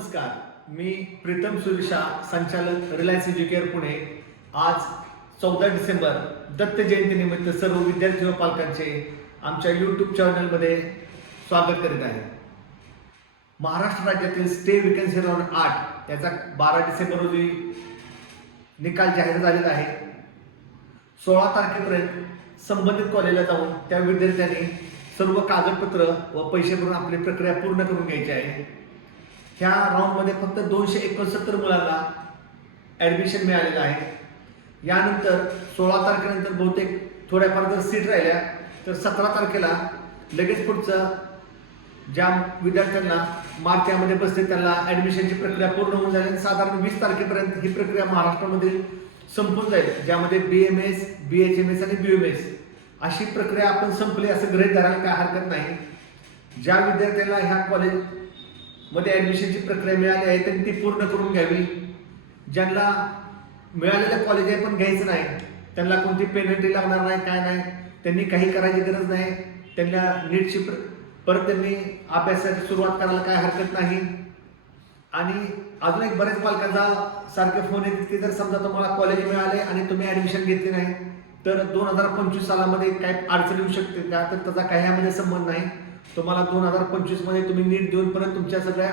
नमस्कार. मी प्रीतम सुरेशा संचालक रिलायन्स एज्युकेअर पुणे. आज चौदा डिसेंबर दत्त जयंतीनिमित्त सर्व विद्यार्थी व पालकांचे आमच्या यूट्यूब चॅनलमध्ये स्वागत करीत आहे. महाराष्ट्र राज्यातील स्टे वेकन्सी राऊंड आठ याचा बारा डिसेंबर रोजी निकाल जाहीर झालेला आहे. सोळा तारखेपर्यंत संबंधित कॉलेजला जाऊन त्या विद्यार्थ्यांनी सर्व कागदपत्र व पैसे भरून आपली प्रक्रिया पूर्ण करून घ्यायची आहे. ह्या राऊंडमध्ये फक्त दोनशे एकोणसत्तर मुलांना ॲडमिशन मिळालेलं आहे. यानंतर सोळा तारखेनंतर बहुतेक थोड्याफार जर सीट राहिल्या तर सतरा तारखेला लगेच पुढचं ज्या विद्यार्थ्यांना मार्च यामध्ये बसते त्यांना ॲडमिशनची प्रक्रिया पूर्ण होऊन जाईल. आणि साधारण वीस तारखेपर्यंत ही प्रक्रिया महाराष्ट्रामध्ये संपून जाईल ज्यामध्ये B M S B H M S आणि बी एम एस अशी प्रक्रिया आपण संपली असं गृहित धरायला काय हरकत नाही. ज्या विद्यार्थ्यांना ह्या कॉलेज मध्ये ऍडमिशनची प्रक्रिया मिळाली आहे त्यांनी ती पूर्ण करून घ्यावी. ज्यांना मिळालेलं कॉलेज आहे पण घ्यायचं नाही. त्यांना कोणती पेनल्टी लागणार नाही काय नाही. त्यांनी काही करायची गरज नाही. त्यांना नीटची प्र- परत त्यांनी अभ्यासाची सुरुवात करायला काय हरकत नाही. आणि अजून एक बरेच पालकांचा सारखे फोन येतात की जर समजा तुम्हाला कॉलेज मिळाले आणि तुम्ही ऍडमिशन घेतली नाही तर दोन हजार पंचवीस सालामध्ये काय अडचण येऊ शकते. का तर त्याचा काही यामध्ये संबंध नाही. तुम्हाला दोन हजार पंचवीसमध्ये तुम्ही नीट देऊन परत तुमच्या सगळ्या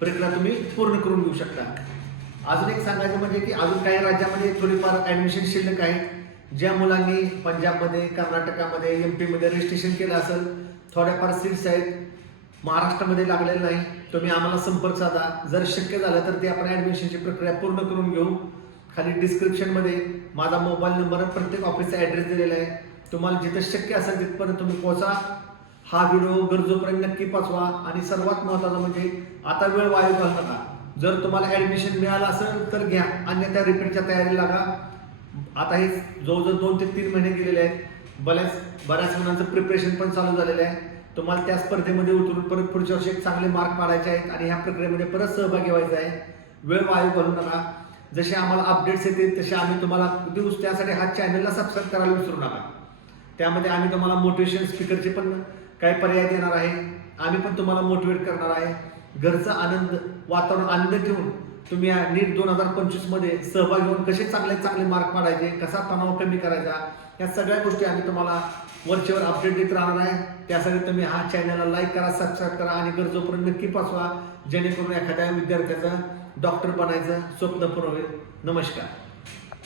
प्रक्रिया तुम्ही पूर्ण करून घेऊ शकता. अजून एक सांगायचं म्हणजे की अजून काही राज्यामध्ये थोडीफार ऍडमिशन शिल्लक आहे. ज्या मुलांनी पंजाबमध्ये कर्नाटकामध्ये एम पीमध्ये रजिस्ट्रेशन केलं असेल थोड्याफार सीट्स आहेत. महाराष्ट्रामध्ये लागलेलं नाही. तुम्ही आम्हाला संपर्क साधा. जर शक्य झालं तर ते आपण ऍडमिशनची प्रक्रिया पूर्ण करून घेऊ. खाली डिस्क्रिप्शनमध्ये माझा मोबाईल नंबर प्रत्येक ऑफिसचा ॲड्रेस दिलेला आहे. तुम्हाला जिथं शक्य असेल तिथपर्यंत तुम्ही पोहोचा. हा व्हिडिओ गरजोपर्यंत नक्की पाचवा आणि सर्वात महत्त्वाचं म्हणजे आता वेळ वाया घालू नका. जर तुम्हाला ऍडमिशन मिळालं असेल तर घ्या. अन्यथा रिपीटच्या तयारीला लागा. आता हे जवळजवळ दोन ते तीन महिने गेलेले आहेत. बऱ्याच बऱ्याच जणांचं प्रिपरेशन पण चालू झालेलं आहे. तुम्हाला त्या स्पर्धेमध्ये उतरून परत पुढच्या वर्षी एक चांगले मार्क पाडायचे आहेत आणि ह्या प्रक्रियेमध्ये परत सहभागी व्हायचं आहे. वेळ वायू घालू नका. जसे आम्हाला अपडेट्स येतील तसे आम्ही तुम्हाला दिवस त्यासाठी हा चॅनलला सबस्क्राईब करायला विसरू नका. त्यामध्ये आम्ही तुम्हाला मोटिवेशन स्पीकरचे पण काय पर्याय देणार आहे? आम्ही पण तुम्हाला मोटिवेट करणार आहे. घरचा आनंद वातावरण आनंद ठेवून तुम्ही नीट दोन हजार पंचवीसमध्ये सहभागी होऊन कसे चांगले चांगले मार्क पाडायचे कसा तणाव कमी करायचा या सगळ्या गोष्टी आम्ही तुम्हाला वरचेवर अपडेट देत राहणार आहे. त्यासाठी तुम्ही हा चॅनलला लाईक करा सबस्क्राईब करा आणि गरजोपर्यंत नक्की पासवा जेणेकरून एखाद्या विद्यार्थ्याचं डॉक्टर बनायचं स्वप्न पूर्ण होईल. नमस्कार.